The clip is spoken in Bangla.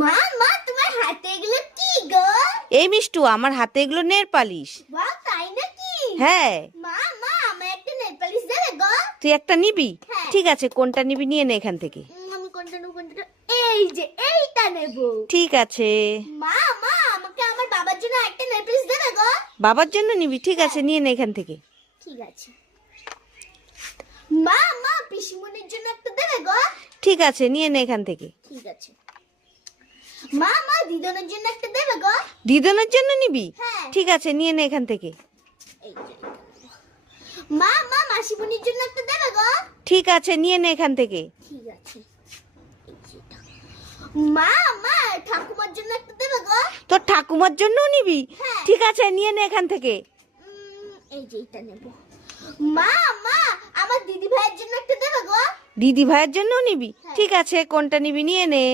মা মা তোমার হাতে এগুলো কি গো? এই মিষ্টু, আমার হাতে এগুলো নেল পালিশ। বাহ, তাই নাকি? হ্যাঁ। মা মা আমার একটা নেল পালিশ দেবে গো? তুই একটা নিবি? হ্যাঁ। ঠিক আছে, কোনটা নিবি নিয়ে নে এখান থেকে। আমি কোনটা নেব কোনটা নেব? এই যে এইটা নেব। ঠিক আছে। মা মা আমাকে আমার বাবার জন্য একটা নেল পালিশ দেবে গো? বাবার জন্য নিবি? ঠিক আছে, নিয়ে নে এখান থেকে। ঠিক আছে। মা মা পিসিমণির জন্য একটা দেবে গো? ঠিক আছে, নিয়ে নে এখান থেকে। ঠিক আছে। মা মা দিদনের জন্য একটা দেবে গো? দিদনের জন্য নিবি? হ্যাঁ। ঠিক আছে, নিয়ে নে এখান থেকে। এই যে এটা নেব। মা মা মাসিমণির জন্য একটা দেবে গো? ঠিক আছে, নিয়ে নে এখান থেকে। ঠিক আছে। এই যে এটা। মা মা ঠাকুমার জন্য একটা দেবে গো? তোর ঠাকুমার জন্যও নিবি? হ্যাঁ। ঠিক আছে, নিয়ে নে এখান থেকে। এই যে এটা নেব। মা মা আমার দিদি ভাইয়ের জন্য একটা দেবে গো? দিদি ভাইয়ের জন্যও নিবি? হ্যাঁ। ঠিক আছে, কোনটা নিবি নিয়ে নে।